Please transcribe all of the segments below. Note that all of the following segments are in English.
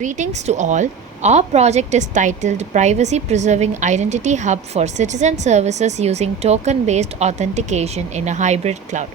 Greetings to all. Our project is titled Privacy Preserving Identity Hub for Citizen Services Using Token Based Authentication in a Hybrid Cloud.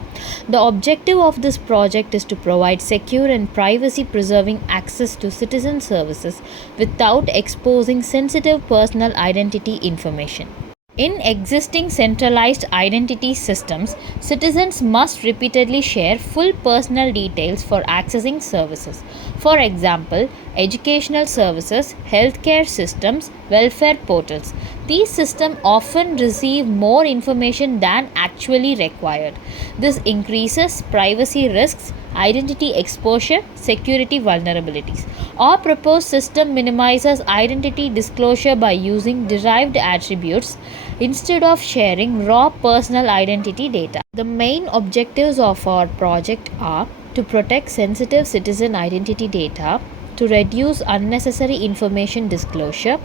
The objective of this project is to provide secure and privacy preserving access to citizen services without exposing sensitive personal identity information. In existing centralized identity systems, citizens must repeatedly share full personal details for accessing services. For example, educational services, healthcare systems, welfare portals. These systems often receive more information than actually required. This increases privacy risks, identity exposure, security vulnerabilities. Our proposed system minimizes identity disclosure by using derived attributes instead of sharing raw personal identity data. The main objectives of our project are to protect sensitive citizen identity data, to reduce unnecessary information disclosure,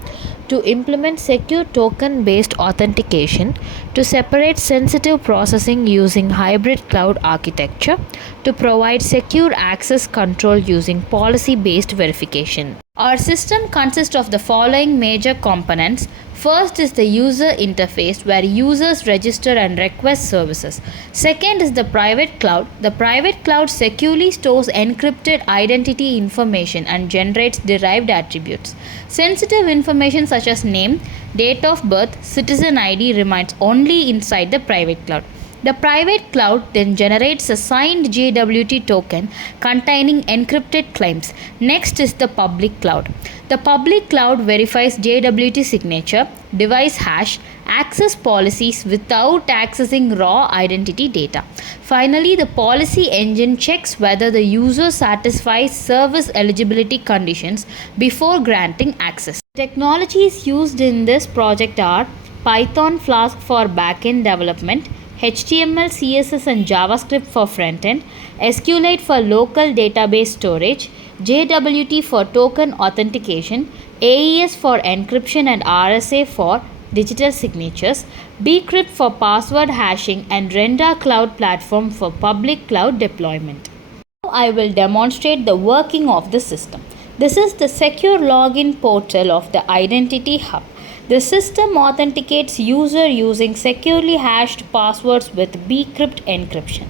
to implement secure token based authentication, to separate sensitive processing using hybrid cloud architecture, to provide secure access control using policy based verification. Our system consists of the following major components. First is the user interface where users register and request services. Second is the private cloud. The private cloud securely stores encrypted identity information and generates derived attributes. Sensitive information such as name, date of birth, citizen ID remains only inside the private cloud. The private cloud then generates a signed JWT token containing encrypted claims. Next is the public cloud. The public cloud verifies JWT signature, device hash, access policies without accessing raw identity data. Finally, the policy engine checks whether the user satisfies service eligibility conditions before granting access. Technologies used in this project are Python Flask for backend development, HTML, CSS and JavaScript for frontend, SQLite for local database storage, JWT for token authentication, AES for encryption and RSA for digital signatures, Bcrypt for password hashing and Renda Cloud Platform for public cloud deployment. Now I will demonstrate the working of the system. This is the secure login portal of the Identity Hub. The system authenticates user using securely hashed passwords with bcrypt encryption.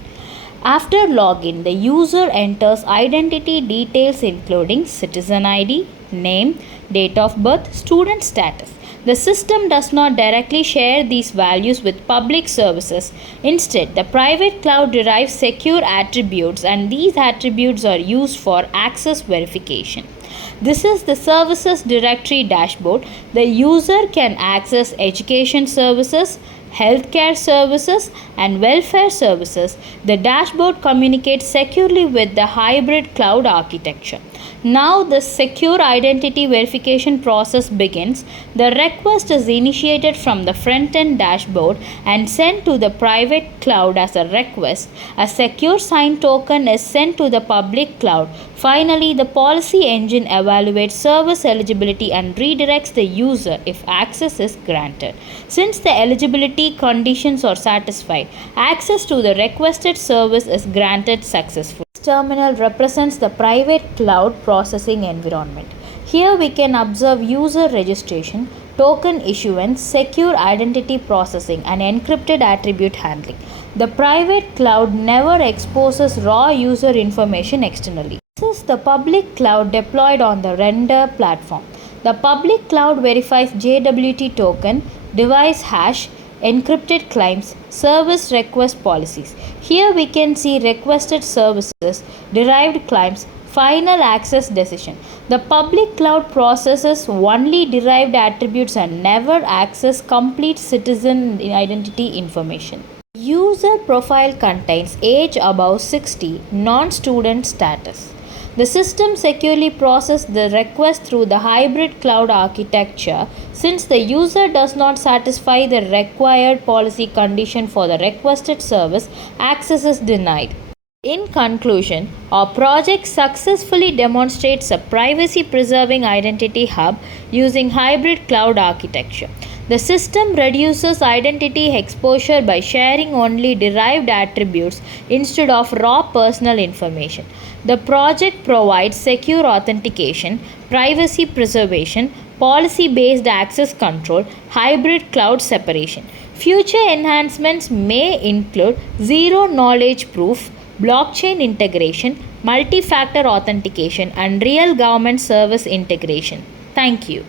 After login, the user enters identity details including citizen ID, name, date of birth, student status. The system does not directly share these values with public services. Instead, the private cloud derives secure attributes and these attributes are used for access verification. This is the services directory dashboard. The user can access education services, healthcare services and welfare services. The dashboard communicates securely with the hybrid cloud architecture. Now the secure identity verification process begins. The request is initiated from the front-end dashboard and sent to the private cloud as a request. A secure signed token is sent to the public cloud. Finally, the policy engine evaluates service eligibility and redirects the user if access is granted. Since the eligibility conditions are satisfied, access to the requested service is granted successfully. This terminal represents the private cloud processing environment. Here we can observe user registration, token issuance, secure identity processing and encrypted attribute handling. The private cloud never exposes raw user information externally. This is the public cloud deployed on the Renda platform. The public cloud verifies JWT token, device hash, encrypted claims, service request policies. Here we can see requested services, derived claims, final access decision. The public cloud processes only derived attributes and never access complete citizen identity information. User profile contains age above 60, non-student status. The system securely processes the request through the hybrid cloud architecture. Since the user does not satisfy the required policy condition for the requested service, access is denied. In conclusion, our project successfully demonstrates a privacy preserving identity hub using hybrid cloud architecture. The system reduces identity exposure by sharing only derived attributes instead of raw personal information. The project provides secure authentication, privacy preservation, policy based access control, hybrid cloud separation. Future enhancements may include zero knowledge proof, blockchain integration, multi factor authentication, and real government service integration. Thank you.